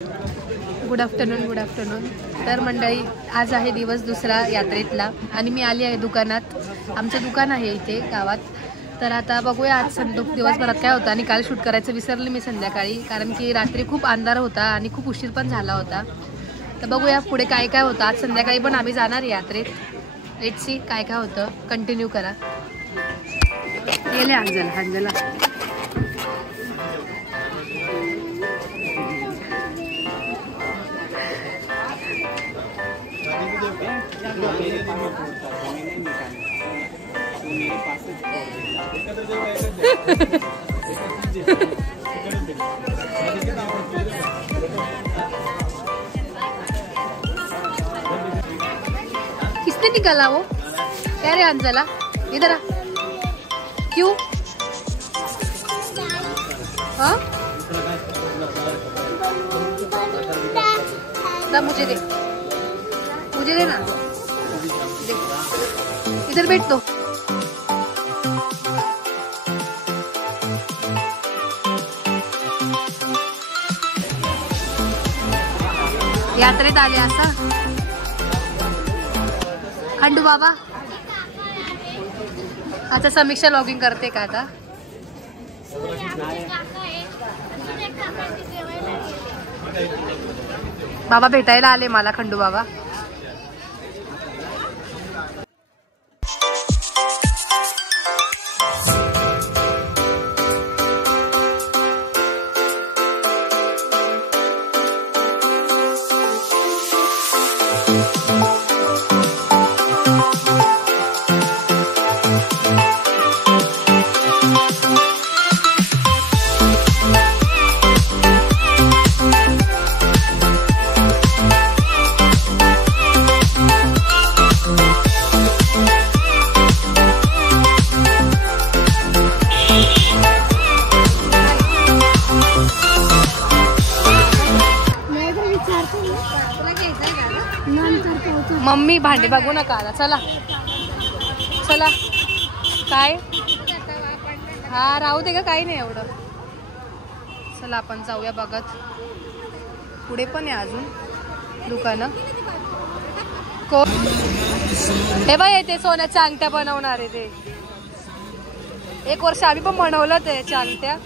Good afternoon. तर मंडळी, आज आहे दिवस दुसरा यात्रेतला आणि मी आली आहे दुकानात. आमचं दुकान आहे इथे गावात. तर आता बघूया आज दिवसभरात काय होतं. आणि काल शूट करायचं विसरले मी संध्याकाळी, कारण की रात्री खूप अंधार होता आणि खूप उशीर पण झाला होता. तर बघूया पुढे काय काय होतं. आज संध्याकाळी पण आम्ही जाणार यात्रेत. लेट्स सी काय काय होतं. कंटिन्यू करा. गेले अंजला किसने निकाला वो? क्या रे अंजला, इधर आ. क्यों? हाँ? मुझे दे ना. दे. इधर बैठ दो. यात्रेत आले असा. खंडू बाबा आता समीक्षा लॉगिंग करते का आता. बाबा भेटायला आले मला, खंडू बाबा. मम्मी भांडे बघू नका आता. चला काय. हा राहू दे का, काही नाही एवढं. चला आपण जाऊया बघत. पुढे पण आहे अजून दुकानं. हे बाई ते सोन्याच्या अंगठ्या बनवणार आहे ते. एक वर्ष आम्ही पण बनवलं त्याच्या अंगठ्या.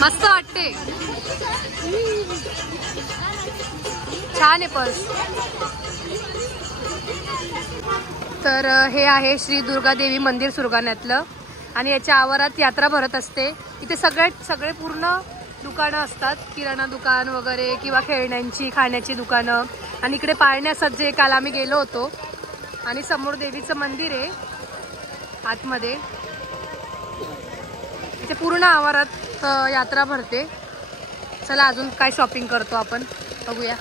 मस्त वाटते, छान आहे पर्स. तर हे आहे श्री दुर्गा देवी मंदिर सुरगाण्यातलं आणि याच्या आवारात यात्रा भरत असते. इथे सगळे पूर्ण दुकानं असतात, किराणा दुकान वगैरे किंवा खेळण्यांची खाण्याची दुकानं. आणि इकडे पाळण्यासाठी काल आम्ही गेलो होतो. आणि समोर देवीचं मंदिर आहे आतमध्ये. इथे पूर्ण आवारात यात्रा भरते. चला अजून काय शॉपिंग करतो आपण, बघूया.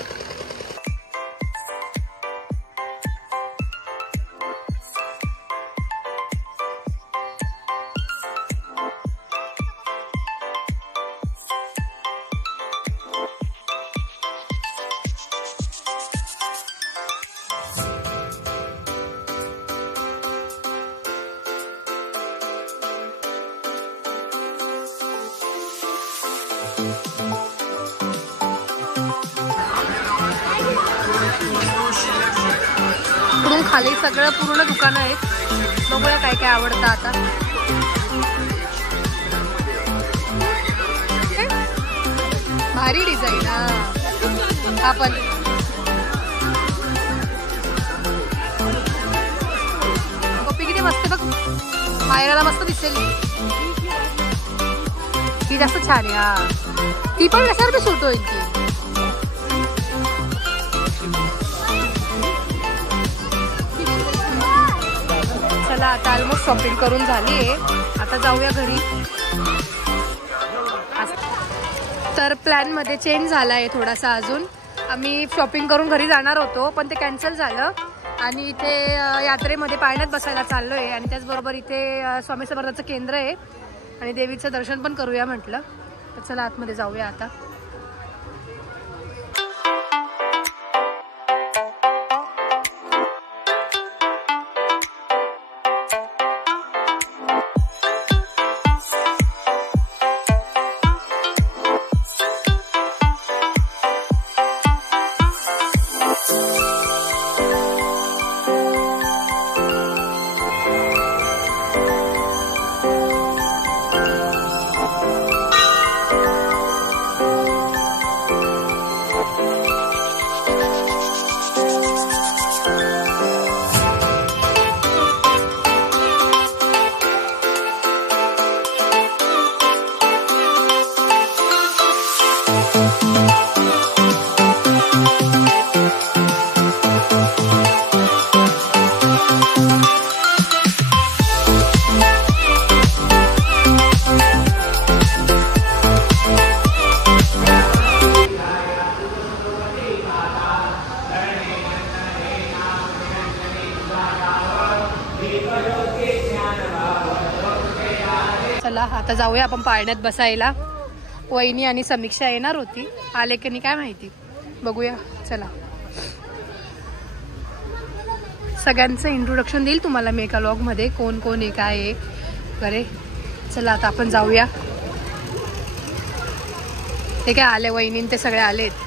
इकडून खाली सगळं पूर्ण दुकानं आहेत. बघूया काय काय आवडतं आता. भारी डिझाईन. हा पण कॉपी किती मस्त बघ. पायराला मस्त दिसेल ही. जास्त छान आहे. हा ती पण कशावर सूट होईल ती. चला आता ऑलमोस्ट शॉपिंग करून झाली आहे. आता जाऊया घरी. तर प्लॅन मध्ये चेंज झाला आहे थोडासा. अजून आम्ही शॉपिंग करून घरी जाणार होतो पण ते कॅन्सल झालं. आणि इथे यात्रेमध्ये पाळण्यात बसायला चाललोय. आणि त्याचबरोबर इथे स्वामी समर्थाचं केंद्र आहे आणि देवीचं दर्शन पण करूया म्हटलं. तर चला आतमध्ये जाऊया आता. जाऊया आपण पाळण्यात बसायला. वहिनी आणि समीक्षा येणार होती, आले की नाही काय माहिती, बघूया. चला, सगळ्यांचं इंट्रोडक्शन देईल तुम्हाला मी एका व्लॉग मध्ये, कोण कोण आहे काय आहे वगैरे. चला आता आपण जाऊया. ते काय आले, वहिनी ते सगळे आलेत.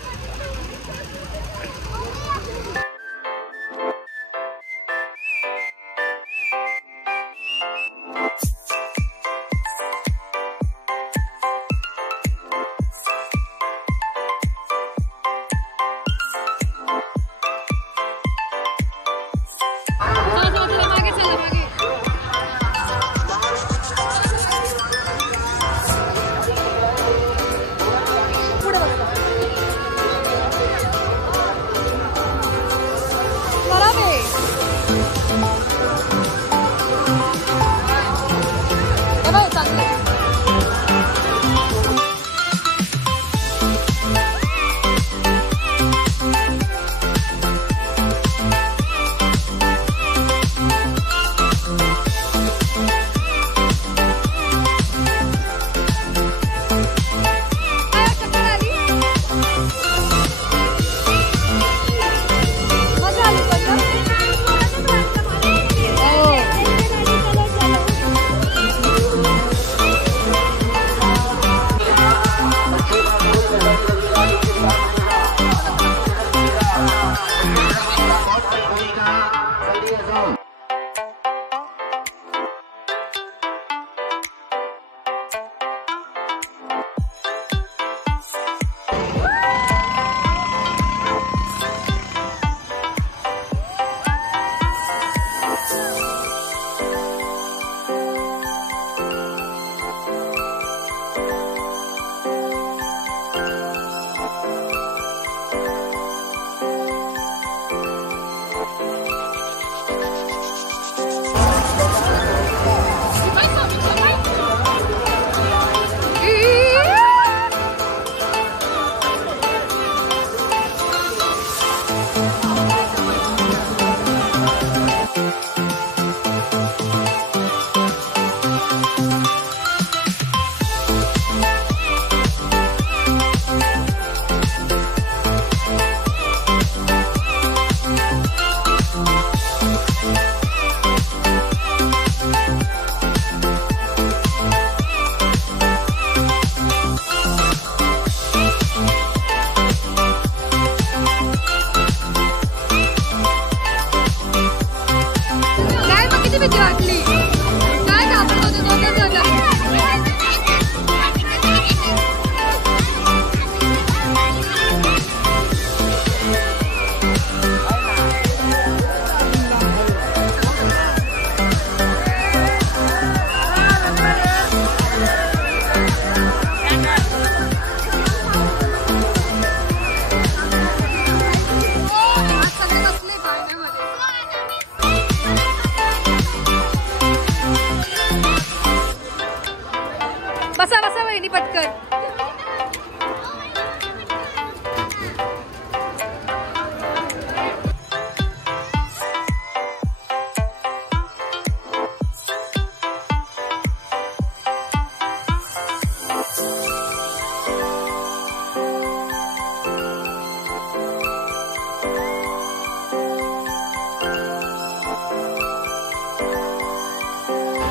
बसा बसा वहिनी पटकन.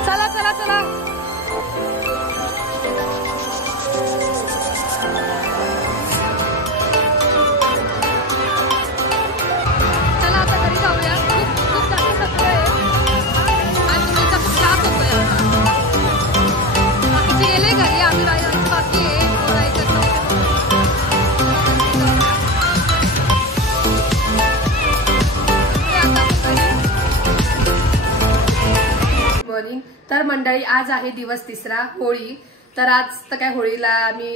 चला चला चला. तर मंडळी, आज आहे दिवस तिसरा, होळी. तर आज तर काय होळीला आम्ही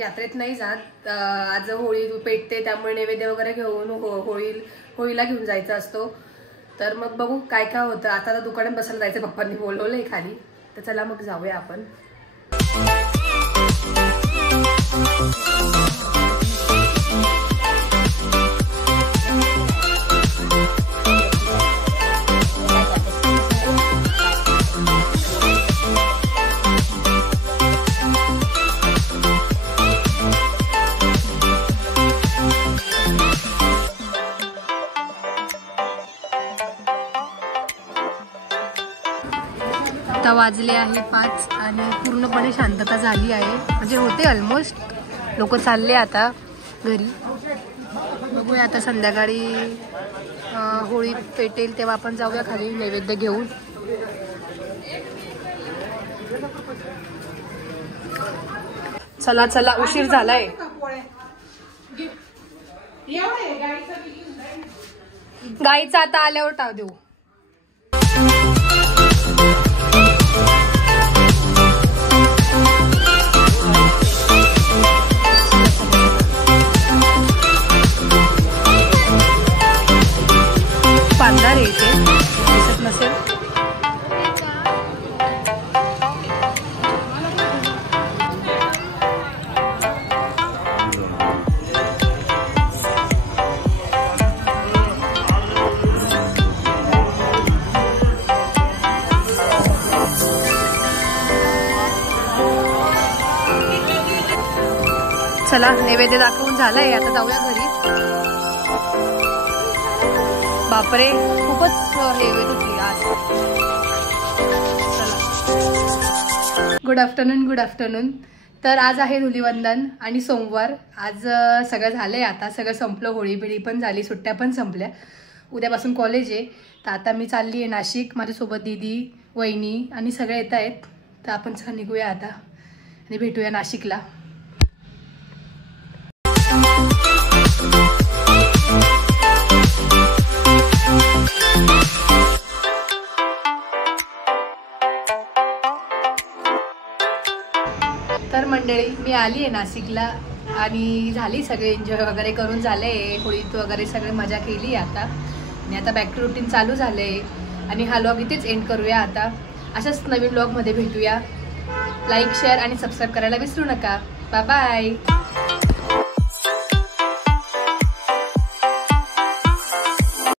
यात्रेत नाही जात. आज होळी पेटते, त्यामुळे नैवेद्य वगैरे घेऊन होळीला घेऊन जायचं असतो. तर मग बघू काय काय होतं. आता तर दुकानात बसायला जायचं, पप्पांनी बोलवलंय खाली. तर चला मग जाऊया आपण. वाजले आहे 5 आणि पूर्णपणे शांतता झाली आहे, म्हणजे होते ऑलमोस्ट. लोक चालले आता घरी. बघूया आता संध्याकाळी होळी पेटेल तेव्हा आपण जाऊया खाली नैवेद्य घेऊन. चला चला, उशीर झालाय. गाईचा आता आल्यावर टाव देऊ. पांढरा रे इथे दिसत नसेल. चला नैवेद्य दाखवून झालाय, आता जाऊया घरी. बापरे, खूपच हेवेत होती आज. चला, गुड आफ्टरनून. तर आज आहे धुलीवंदन आणि सोमवार. आज सगळं झालंय, आता सगळं संपलं. होळी बिळी पण झाली, सुट्ट्या पण संपल्या. उद्यापासून कॉलेज आहे. तर आता मी चालली आहे नाशिक. माझ्यासोबत दीदी, वहिनी आणि सगळे येत आहेत. तर आपण निघूया आता आणि भेटूया नाशिकला. तर मंडळी, मी आली आहे नाशिकला आणि झाली सगळे एन्जॉय वगैरे करून झाले. होळीत वगैरे सगळे मजा केली आता. आणि आता बॅक टू रुटीन चालू झालं आहे. आणि हा व्लॉग इथेच एंड करूया आता. अशाच नवीन व्लॉगमध्ये भेटूया. लाईक, शेअर आणि सबस्क्राईब करायला विसरू नका. Bye bye.